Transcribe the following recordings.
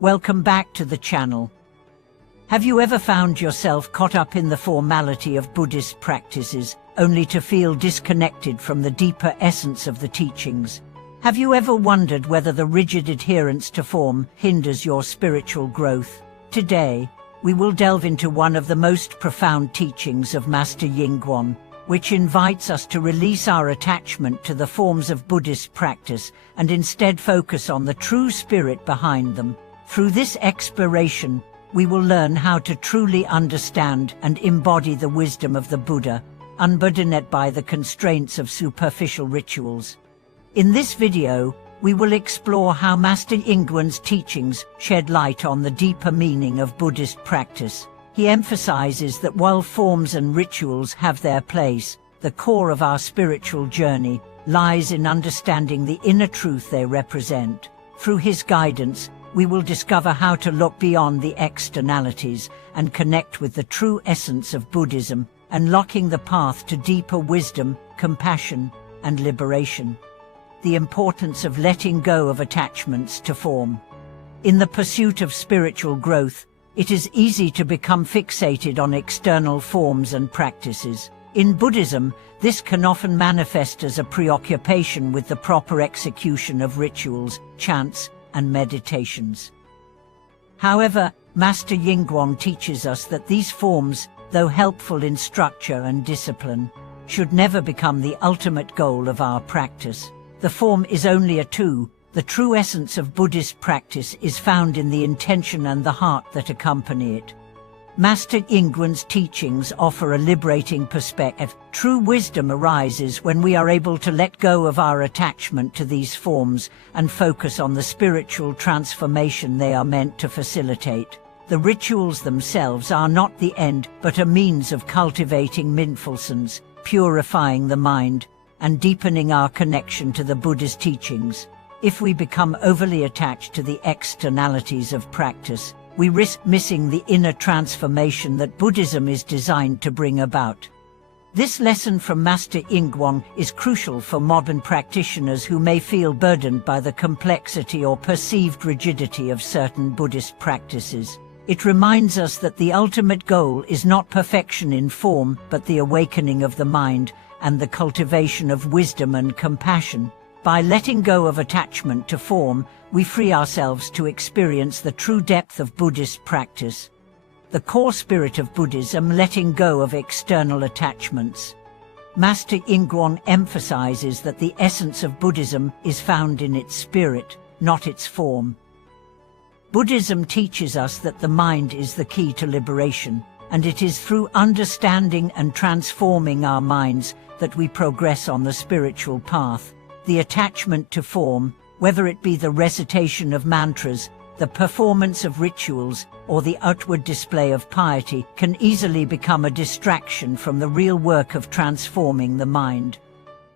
Welcome back to the channel. Have you ever found yourself caught up in the formality of Buddhist practices, only to feel disconnected from the deeper essence of the teachings? Have you ever wondered whether the rigid adherence to form hinders your spiritual growth? Today, we will delve into one of the most profound teachings of Master Yingguang, which invites us to release our attachment to the forms of Buddhist practice and instead focus on the true spirit behind them. Through this exploration, we will learn how to truly understand and embody the wisdom of the Buddha, unburdened by the constraints of superficial rituals. In this video, we will explore how Master Yingguang's teachings shed light on the deeper meaning of Buddhist practice. He emphasizes that while forms and rituals have their place, the core of our spiritual journey lies in understanding the inner truth they represent. Through his guidance, we will discover how to look beyond the externalities and connect with the true essence of Buddhism, unlocking the path to deeper wisdom, compassion, and liberation. The importance of letting go of attachments to form. In the pursuit of spiritual growth, it is easy to become fixated on external forms and practices. In Buddhism, this can often manifest as a preoccupation with the proper execution of rituals, chants, and meditations. However, Master Yingguang teaches us that these forms, though helpful in structure and discipline, should never become the ultimate goal of our practice. The form is only a tool. The true essence of Buddhist practice is found in the intention and the heart that accompany it. Master Yingguang's teachings offer a liberating perspective. True wisdom arises when we are able to let go of our attachment to these forms and focus on the spiritual transformation they are meant to facilitate. The rituals themselves are not the end, but a means of cultivating mindfulness, purifying the mind, and deepening our connection to the Buddha's teachings. If we become overly attached to the externalities of practice, we risk missing the inner transformation that Buddhism is designed to bring about. This lesson from Master Yingguang is crucial for modern practitioners who may feel burdened by the complexity or perceived rigidity of certain Buddhist practices. It reminds us that the ultimate goal is not perfection in form, but the awakening of the mind and the cultivation of wisdom and compassion. By letting go of attachment to form, we free ourselves to experience the true depth of Buddhist practice. The core spirit of Buddhism, letting go of external attachments. Master Yingguang emphasizes that the essence of Buddhism is found in its spirit, not its form. Buddhism teaches us that the mind is the key to liberation, and it is through understanding and transforming our minds that we progress on the spiritual path. The attachment to form, whether it be the recitation of mantras, the performance of rituals, or the outward display of piety, can easily become a distraction from the real work of transforming the mind.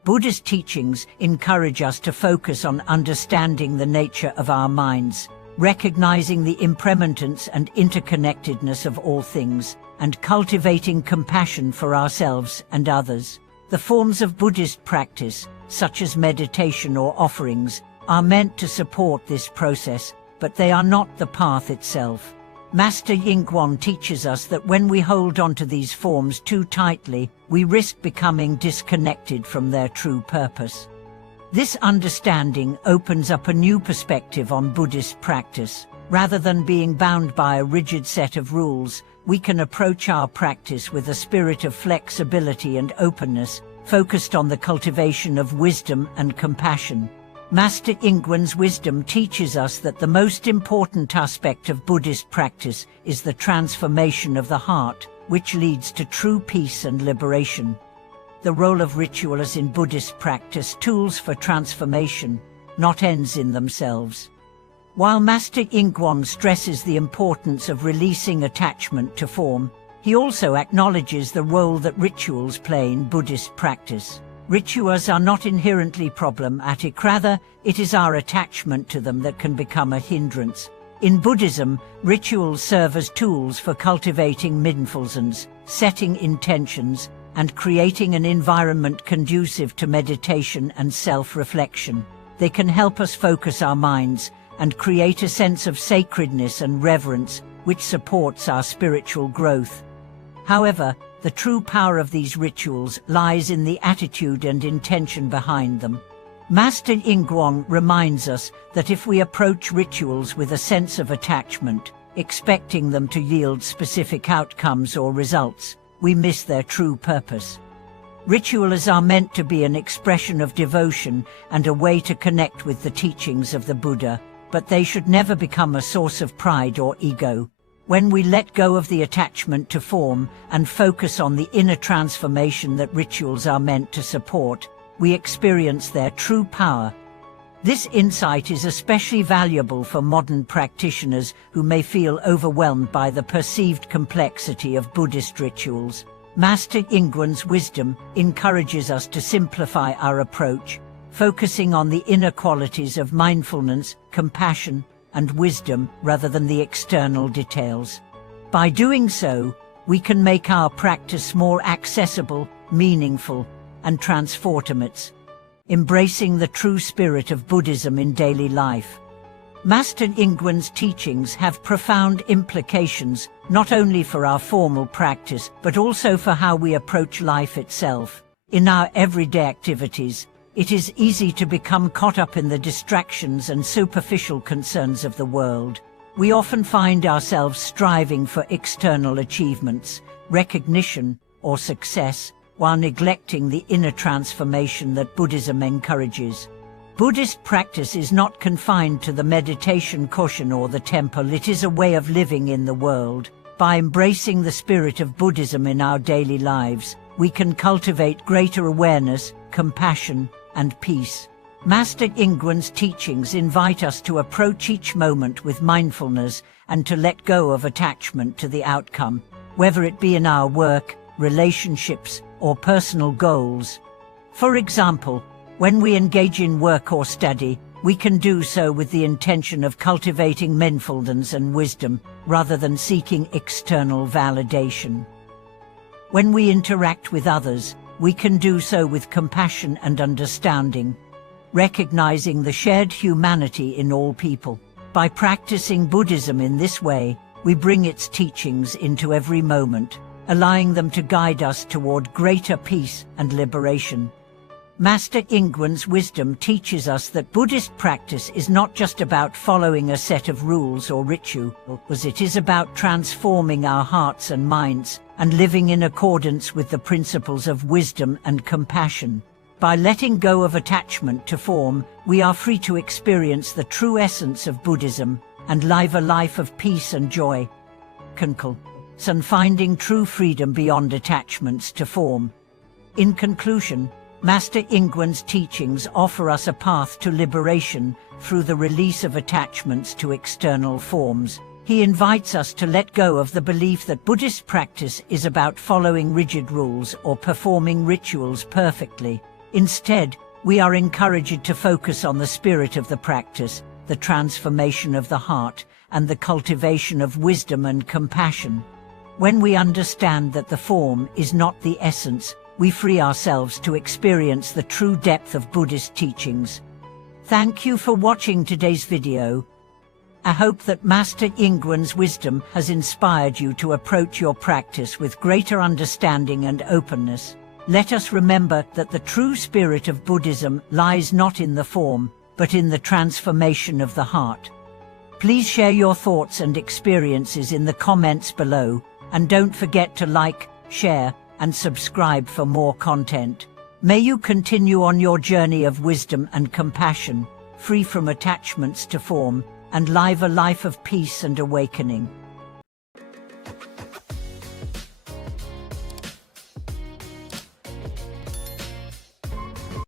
Buddhist teachings encourage us to focus on understanding the nature of our minds, recognizing the impermanence and interconnectedness of all things, and cultivating compassion for ourselves and others. The forms of Buddhist practice, such as meditation or offerings, are meant to support this process, but they are not the path itself. Master Yingguang teaches us that when we hold on to these forms too tightly, we risk becoming disconnected from their true purpose. This understanding opens up a new perspective on Buddhist practice. Rather than being bound by a rigid set of rules, we can approach our practice with a spirit of flexibility and openness, focused on the cultivation of wisdom and compassion. Master Yingguang's wisdom teaches us that the most important aspect of Buddhist practice is the transformation of the heart, which leads to true peace and liberation. The role of rituals in Buddhist practice: tools for transformation, not ends in themselves. While Master Yingguang stresses the importance of releasing attachment to form, he also acknowledges the role that rituals play in Buddhist practice. Rituals are not inherently problematic, rather, it is our attachment to them that can become a hindrance. In Buddhism, rituals serve as tools for cultivating mindfulness, setting intentions, and creating an environment conducive to meditation and self-reflection. They can help us focus our minds and create a sense of sacredness and reverence which supports our spiritual growth. However, the true power of these rituals lies in the attitude and intention behind them. Master Yingguang reminds us that if we approach rituals with a sense of attachment, expecting them to yield specific outcomes or results, we miss their true purpose. Rituals are meant to be an expression of devotion and a way to connect with the teachings of the Buddha, but they should never become a source of pride or ego. When we let go of the attachment to form and focus on the inner transformation that rituals are meant to support, we experience their true power. This insight is especially valuable for modern practitioners who may feel overwhelmed by the perceived complexity of Buddhist rituals. Master Yingguang's wisdom encourages us to simplify our approach, focusing on the inner qualities of mindfulness, compassion, and wisdom rather than the external details. By doing so, we can make our practice more accessible, meaningful, and transformative, embracing the true spirit of Buddhism in daily life. Master Yingguang's teachings have profound implications not only for our formal practice but also for how we approach life itself. In our everyday activities, it is easy to become caught up in the distractions and superficial concerns of the world. We often find ourselves striving for external achievements, recognition, or success, while neglecting the inner transformation that Buddhism encourages. Buddhist practice is not confined to the meditation cushion or the temple. It is a way of living in the world. By embracing the spirit of Buddhism in our daily lives, we can cultivate greater awareness, compassion, and peace. Master Yingguang's teachings invite us to approach each moment with mindfulness and to let go of attachment to the outcome, whether it be in our work, relationships, or personal goals. For example, when we engage in work or study, we can do so with the intention of cultivating mindfulness and wisdom, rather than seeking external validation. When we interact with others, we can do so with compassion and understanding, recognizing the shared humanity in all people. By practicing Buddhism in this way, we bring its teachings into every moment, allowing them to guide us toward greater peace and liberation. Master Yingguang's wisdom teaches us that Buddhist practice is not just about following a set of rules or rituals. It is about transforming our hearts and minds and living in accordance with the principles of wisdom and compassion. By letting go of attachment to form, we are free to experience the true essence of Buddhism and live a life of peace and joy. And finding true freedom beyond attachments to form. In conclusion, Master Yingguang's teachings offer us a path to liberation through the release of attachments to external forms. He invites us to let go of the belief that Buddhist practice is about following rigid rules or performing rituals perfectly. Instead, we are encouraged to focus on the spirit of the practice, the transformation of the heart, and the cultivation of wisdom and compassion. When we understand that the form is not the essence, we free ourselves to experience the true depth of Buddhist teachings. Thank you for watching today's video. I hope that Master Yingguang's wisdom has inspired you to approach your practice with greater understanding and openness. Let us remember that the true spirit of Buddhism lies not in the form, but in the transformation of the heart. Please share your thoughts and experiences in the comments below, and don't forget to like, share, and subscribe for more content. May you continue on your journey of wisdom and compassion, free from attachments to form, and live a life of peace and awakening.